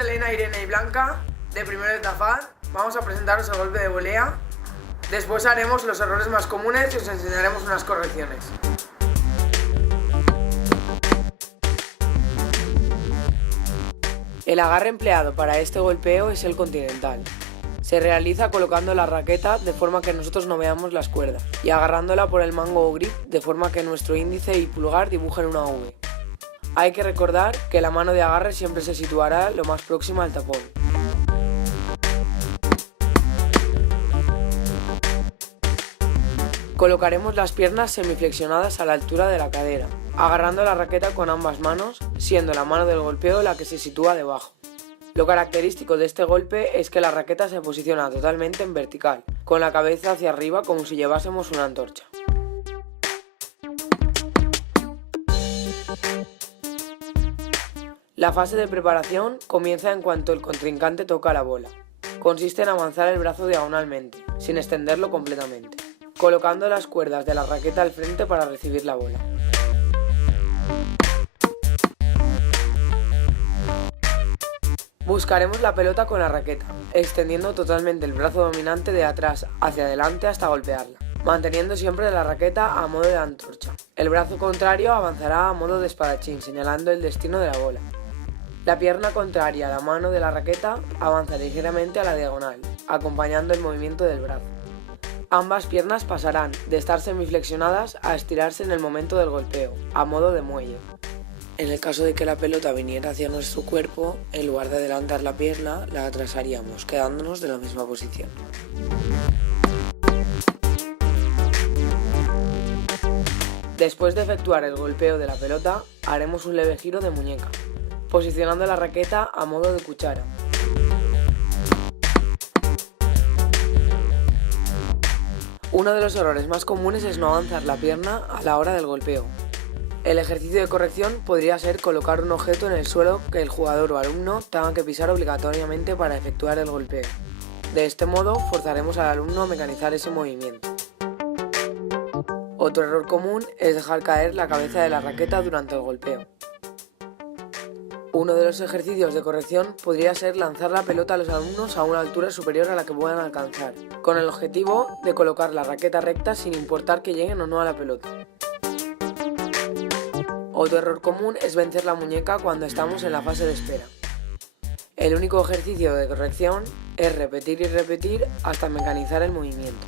Elena, Irene y Blanca, de primero de Tafad. Vamos a presentaros el golpe de volea. Después haremos los errores más comunes y os enseñaremos unas correcciones. El agarre empleado para este golpeo es el continental. Se realiza colocando la raqueta de forma que nosotros no veamos las cuerdas y agarrándola por el mango o grip de forma que nuestro índice y pulgar dibujen una V. Hay que recordar que la mano de agarre siempre se situará lo más próxima al tapón. Colocaremos las piernas semiflexionadas a la altura de la cadera, agarrando la raqueta con ambas manos, siendo la mano del golpeo la que se sitúa debajo. Lo característico de este golpe es que la raqueta se posiciona totalmente en vertical, con la cabeza hacia arriba como si llevásemos una antorcha. La fase de preparación comienza en cuanto el contrincante toca la bola. Consiste en avanzar el brazo diagonalmente, sin extenderlo completamente, colocando las cuerdas de la raqueta al frente para recibir la bola. Buscaremos la pelota con la raqueta, extendiendo totalmente el brazo dominante de atrás hacia adelante hasta golpearla, manteniendo siempre la raqueta a modo de antorcha. El brazo contrario avanzará a modo de espadachín, señalando el destino de la bola. La pierna contraria a la mano de la raqueta avanza ligeramente a la diagonal, acompañando el movimiento del brazo. Ambas piernas pasarán de estar semiflexionadas a estirarse en el momento del golpeo, a modo de muelle. En el caso de que la pelota viniera hacia nuestro cuerpo, en lugar de adelantar la pierna, la atrasaríamos, quedándonos de la misma posición. Después de efectuar el golpeo de la pelota, haremos un leve giro de muñeca, posicionando la raqueta a modo de cuchara. Uno de los errores más comunes es no avanzar la pierna a la hora del golpeo. El ejercicio de corrección podría ser colocar un objeto en el suelo que el jugador o alumno tenga que pisar obligatoriamente para efectuar el golpeo. De este modo, forzaremos al alumno a mecanizar ese movimiento. Otro error común es dejar caer la cabeza de la raqueta durante el golpeo. Uno de los ejercicios de corrección podría ser lanzar la pelota a los alumnos a una altura superior a la que puedan alcanzar, con el objetivo de colocar la raqueta recta sin importar que lleguen o no a la pelota. Otro error común es vencer la muñeca cuando estamos en la fase de espera. El único ejercicio de corrección es repetir y repetir hasta mecanizar el movimiento.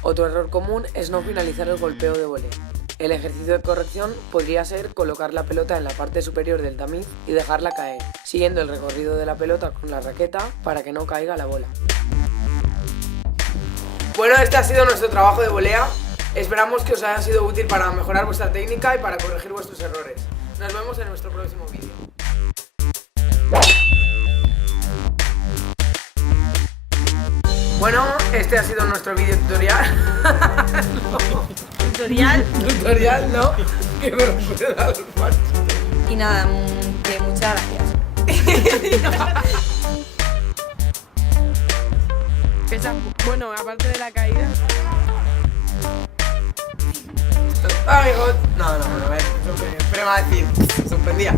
Otro error común es no finalizar el golpeo de volea. El ejercicio de corrección podría ser colocar la pelota en la parte superior del tamiz y dejarla caer, siguiendo el recorrido de la pelota con la raqueta para que no caiga la bola. Bueno, este ha sido nuestro trabajo de volea. Esperamos que os haya sido útil para mejorar vuestra técnica y para corregir vuestros errores. Nos vemos en nuestro próximo vídeo. Bueno, este ha sido nuestro vídeo tutorial. Tutorial, no. Que me lo puede dar el falso. Y nada, que muchas gracias. Bueno, aparte de la caída. Amigos. No, a ver, pero me va a decir, sorprendía.